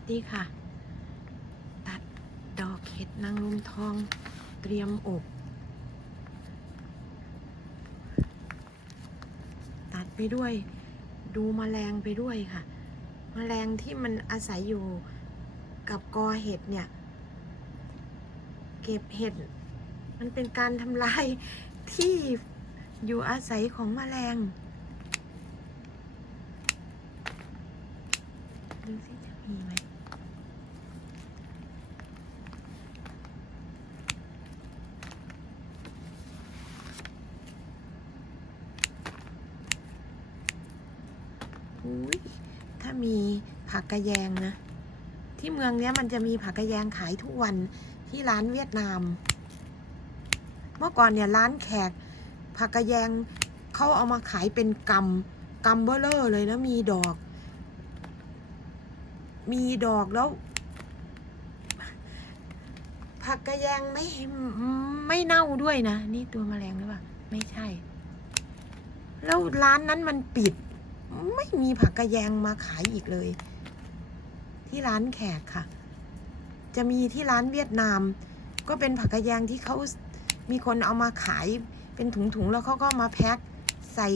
สดีค่ะ ตัดดอกเห็ดนางรมทองเตรียมอบ ตัดไปด้วย ดูมแมลงไปด้วยค่ะแมลงที่มันอาศัยอยู่กับกอเห็ดเนี่ย เก็บเห็ด มันเป็นการทำลายที่อยู่อาศัยของแมลงดูสิจะมีไหม อุ้ ยถ้ามีผักกระแยงนะ ที่เมืองเนี้ยมันจะมีผักกระแยงขายทุกวันที่ร้านเวียดนาม เมื่อก่อนเนี่ยร้านแขก ผักกระแยงเขาเอามาขายเป็นกำกำเบลเลอร์เลยนะมีดอก มีดอกแล้ว ผักกระแยงไม่ไม่เน่าด้วยนะ นี่ตัวแมลงหรือเปล่า ไม่ใช่ แล้วร้านนั้นมันปิด ไม่มีผักกระแยงมาขายอีกเลย ที่ร้านแขกค่ะ จะมีที่ร้านเวียดนาม ก็เป็นผักกระแยงที่เขามีคนเอามาขายเป็นถุงๆ แล้วเขาก็มาแพ็คใส่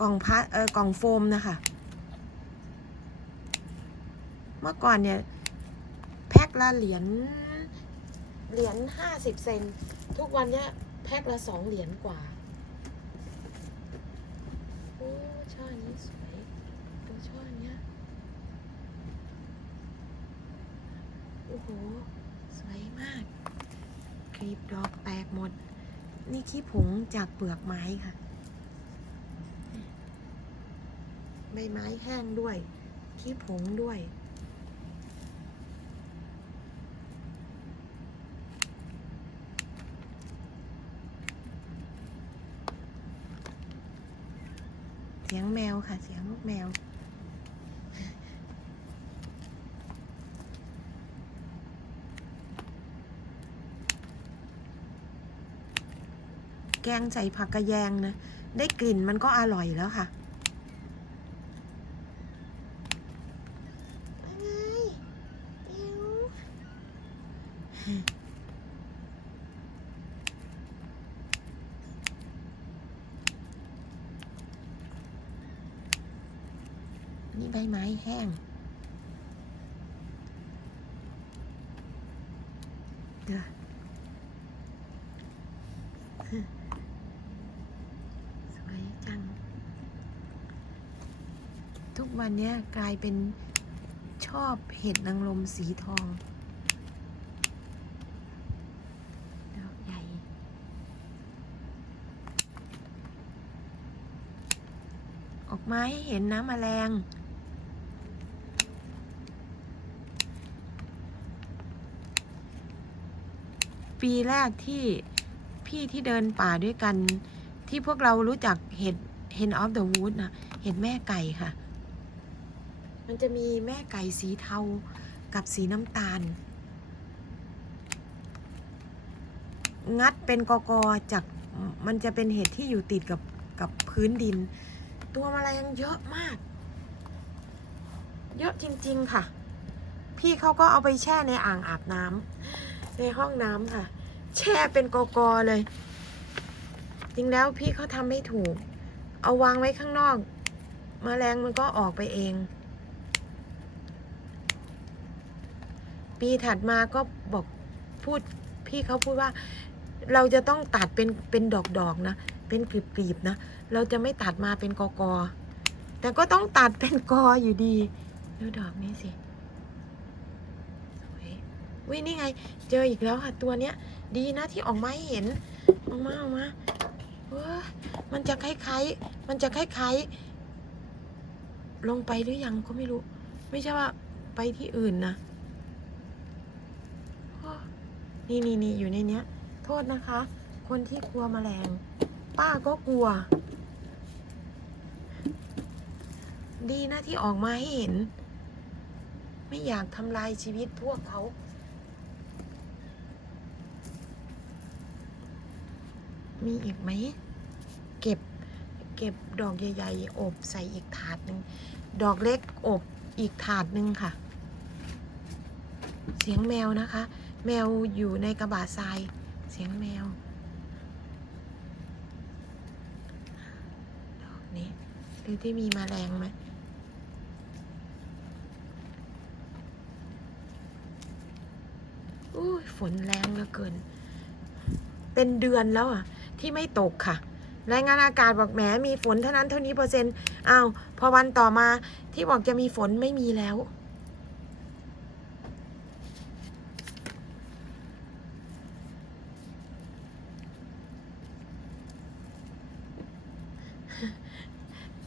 กล่องพลาเออกล่องโฟมนะคะ เมื่อก่อนเนี่ย แพ็คละเหรียญเหรียญห้าสิบเซน ทุกวันเนี้ยแพ็คละสองเหรียญกว่า โอ้ ช่อนี้สวยดูช่อเนี้ยโอ้โห สวยมากคลีบดอกแตกหมด นี่ขี้ผงจากเปลือกไม้ค่ะ ใบไม้แห้งด้วย ขี้ผงด้วย เสียงแมวค่ะ เสียงลูกแมว แกงใส่ผักกระแยงนะ ได้กลิ่นมันก็อร่อยแล้วค่ะว่าไงเดี๋ยว นี่ใบไม้แห้ง เดี๋ยวสวยจัง ทุกวันนี้กลายเป็นชอบเห็ดนางรมสีทองดอกใหญ่ออกมาให้เห็นนะแมลง ปีแรกที่พี่ที่เดินป่าด้วยกัน ที่พวกเรารู้จักเห็ด hen of the wood นะเห็ดแม่ไก่ค่ะ มันจะมีแม่ไก่สีเทากับสีน้ำตาล งัดเป็นกอกอจากมันจะเป็นเห็ดที่อยู่ติดกับกับพื้นดิน ตัวแมลงเยอะมาก เยอะจริง ๆ ค่ะ พี่เขาก็เอาไปแช่ในอ่างอาบน้ำ ในห้องน้ำค่ะ แช่เป็นกอกอเลย จริงแล้วพี่เขาทำไม่ถูก เอาวางไว้ข้างนอกมแมลงมันก็ออกไปเอง ปีถัดมาก็บอกพูดพี่เขาพูดว่าเราจะต้องตัดเป็นเป็นดอกดอกๆนะ เป็นกลีบๆนะ เราจะไม่ตัดมาเป็นกอกอแต่ก็ต้องตัดเป็นกออยู่ดีดูดอกนี้สิ วินี่ไง เจออีกแล้วค่ะตัวเนี้ย ดีนะที่ออกมาให้เห็นออกมาออกมาเว้ยมันจะคล้ายๆ มันจะคล้ายๆ ลงไปหรือยังก็ไม่รู้ ไม่ใช่ว่าไปที่อื่นนะนี่นี่นี่อยู่ในเนี้ย โทษนะคะ คนที่กลัวแมลง ป้าก็กลัว ดีนะที่ออกมาให้เห็น ไม่อยากทำลายชีวิตพวกเขา มีอีกไหม เก็บ เก็บดอกใหญ่ๆ อบใส่อีกถาดหนึ่ง ดอกเล็กอบอีกถาดหนึ่งค่ะ เสียงแมวนะคะ แมวอยู่ในกระบะทราย เสียงแมว ดอกนี้ดูที่มีมแมลงไหมอุ้ยฝนแรงเหลือเกิน เป็นเดือนแล้วอะ ที่ไม่ตกค่ะ รายงานอากาศบอกแหมมีฝนเท่านั้นเท่านี้เปอร์เซ็นต์อ้าวพอวันต่อมาที่บอกจะมีฝนไม่มีแล้ว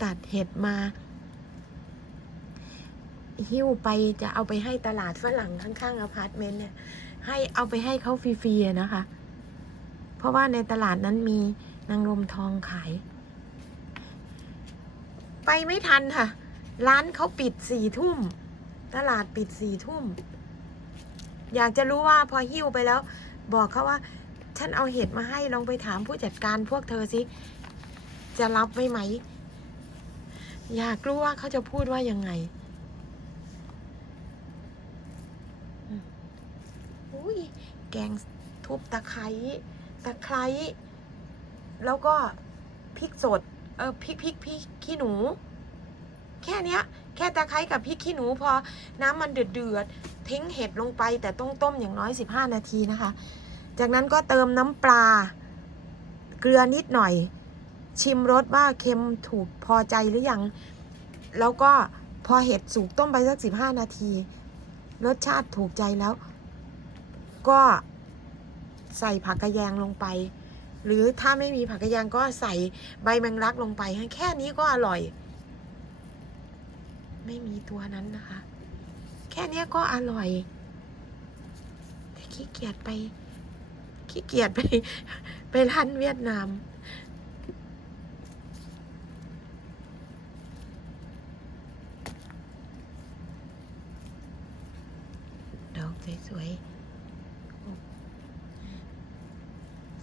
ตัดเห็ดมา หิ้วไปจะเอาไปให้ตลาดฝรั่งข้างๆอพาร์ตเมนต์เนี่ย ให้เอาไปให้เขาฟรีๆนะคะ เพราะว่าในตลาดนั้นมีนางรมทองขาย ไปไม่ทันค่ะ ร้านเขาปิดสี่ทุ่ม ตลาดปิดสี่ทุ่ม อยากจะรู้ว่าพอหิ้วไปแล้ว บอกเขาว่า ฉันเอาเห็ดมาให้ลองไปถามผู้จัดการพวกเธอสิ จะรับไว้ไหม อยากรู้ว่าเขาจะพูดว่ายังไงอุ้ยแกงทุบตะไคร้ ตะไคร้แล้วก็พริกสด เออพริกพริกพริกขี้หนู แค่เนี้ย แค่ตะไคร้กับพริกขี้หนูพอน้ำมันเดือดเดือดๆทิ้งเห็ดลงไปแต่ต้องต้มอย่างน้อย 15 นาทีนะคะ จากนั้นก็เติมน้ำปลา เกลือนิดหน่อย ชิมรสว่าเค็มถูกพอใจหรือยัง แล้วก็พอเห็ดสุกต้มไปสัก 15 นาที รสชาติถูกใจแล้ว ก็ ใส่ผักกระแยงลงไป หรือถ้าไม่มีผักกระแยงก็ใส่ใบแมงลักลงไป แค่นี้ก็อร่อย ไม่มีตัวนั้นนะคะ แค่นี้ก็อร่อย แต่ขี้เกียจไปขี้เกียจไป ไปร้านเวียดนาม ดอกสวยๆอบ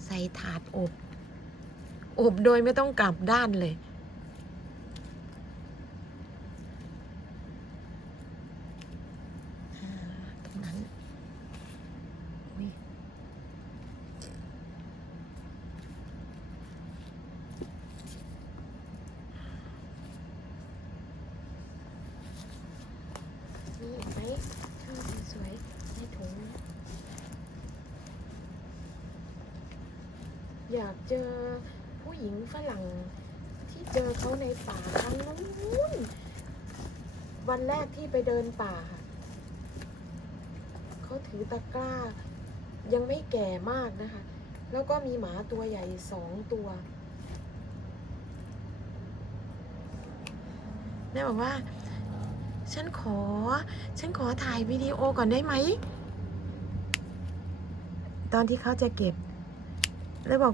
ใส่ ถาดอบ อบโดยไม่ต้องกลับด้านเลยอ่าตรงนั้นอุ๊ยมีอีกไหมช่อสวยในถุง อยากเจอผู้หญิงฝรั่งที่เจอเขาในป่าครั้งนู้นวันแรกที่ไปเดินป่า เขาถือตะกร้า ยังไม่แก่มากนะคะ แล้วก็มีหมาตัวใหญ่สองตัวแม่บอกว่า ฉันขอ ฉันขอถ่ายวิดีโอก่อนได้ไหม ตอนที่เขาจะเก็บ แล้วบอก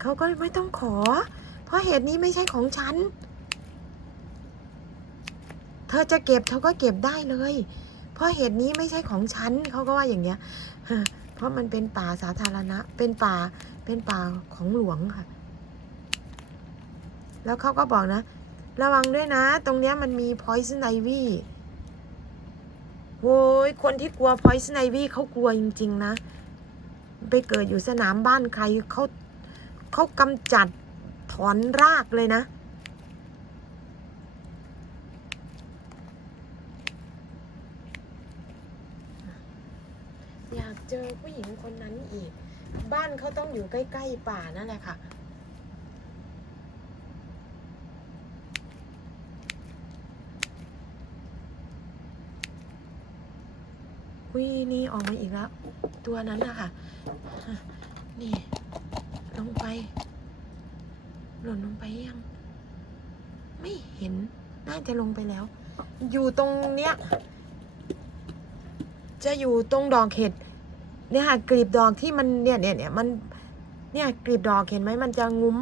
เขาก็ไม่ต้องขอ เพราะเหตุนี้ไม่ใช่ของฉัน เธอจะเก็บเธอก็เก็บได้เลย เพราะเหตุนี้ไม่ใช่ของฉันเขาก็ว่าอย่างเงี้ยเพราะมันเป็นป่าสาธารณะ เป็นป่าเป็นป่าของหลวงค่ะ แล้วเขาก็บอกนะ ระวังด้วยนะ ตรงเนี้ยมันมี poison ivy โว้ยคนที่กลัว poison ivy เขากลัวจริง ๆ นะ ไปเกิดอยู่สนามบ้านใครเขาเขากำจัดถอนรากเลยนะ อยากเจอผู้หญิงคนนั้นอีก บ้านเขาต้องอยู่ใกล้ ๆ ป่านั่นแหละค่ะ วินี่ออกมาอีกแล้ว ตัวนั้นนะคะนี่ ลงไป หล่นลงไปยัง ไม่เห็น น่าจะลงไปแล้ว อยู่ตรงเนี้ย จะอยู่ตรงดอกเห็ด เนี่ยค่ะกลีบดอกที่มันเนี่ยเนี่ยเนี่ยมันเนี่ยกลีบดอกเห็นไหมมันจะงุ้ม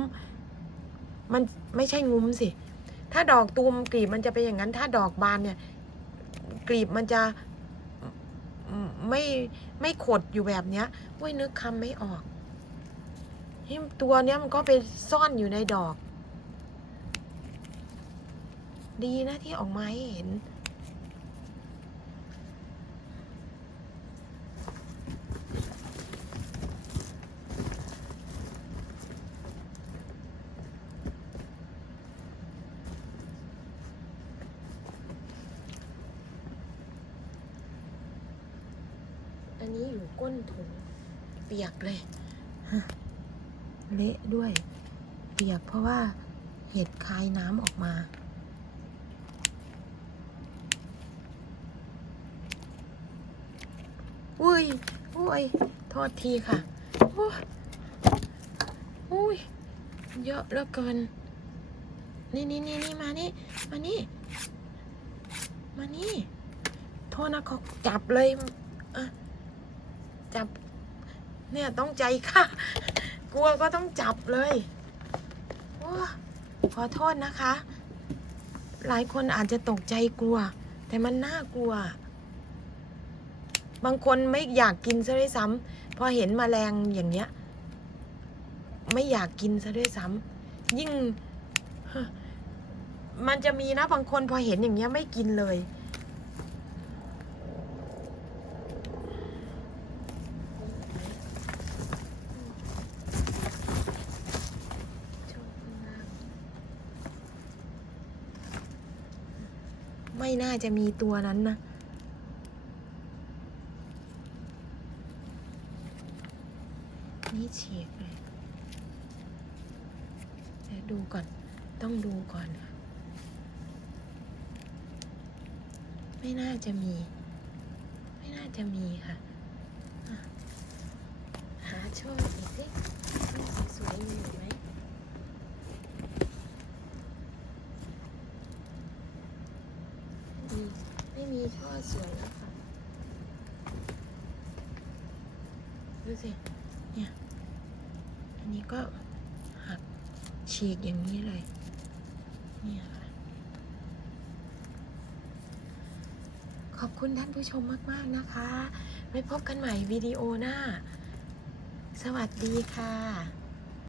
มันไม่ใช่งุ้มสิ ถ้าดอกตูมกลีบมันจะเป็นอย่างนั้น ถ้าดอกบานเนี่ย กลีบมันจะ ไม่ไม่ขดอยู่แบบเนี้ยเว้ยนึกคำไม่ออกนี่ตัวเนี้ยมันก็ไปซ่อนอยู่ในดอก ดีนะที่ออกมาให้เห็น อัน นี้นถุง เปียกเลยเละด้วย เปียกเพราะว่าเห็ดคายน้ำออกมา อุ้ยอุ้ยโทษทีค่ะอุ้ยเยอะเหลือเกิน นี่นี่นี่นี่มานี่ มานี่ มานี่ โทษนะเขาจับเลย เนี่ยต้องใจค่ะ กลัวก็ต้องจับเลยโอ้ขอโทษนะคะ หลายคนอาจจะตกใจกลัว แต่มันน่ากลัว บางคนไม่อยากกินซะด้วยซ้ำพอเห็นมแมลงอย่างเงี้ย ไม่อยากกินซะด้วยซ้ำยิ่ง มันจะมีนะบางคนพอเห็นอย่างเงี้ยไม่กินเลย ไม่ น่าจะมีตัวนั้นนะ นี่เฉีกเลยเดี๋ยวดูก่อน ต้องดูก่อนค่ะไม่น่าจะมี ไม่น่าจะมีค่ะ หาช่ออีกสิสวยๆอยู่ไหมไม่มีช่อสวยแล้วค่ะ ดูสิ เนี่ย อันนี้ก็หักฉีกอย่างนี้เลย เนี่ยค่ะ ขอบคุณท่านผู้ชมมาก ๆ นะคะ ไว้พบกันใหม่วิดีโอหน้า สวัสดีค่ะ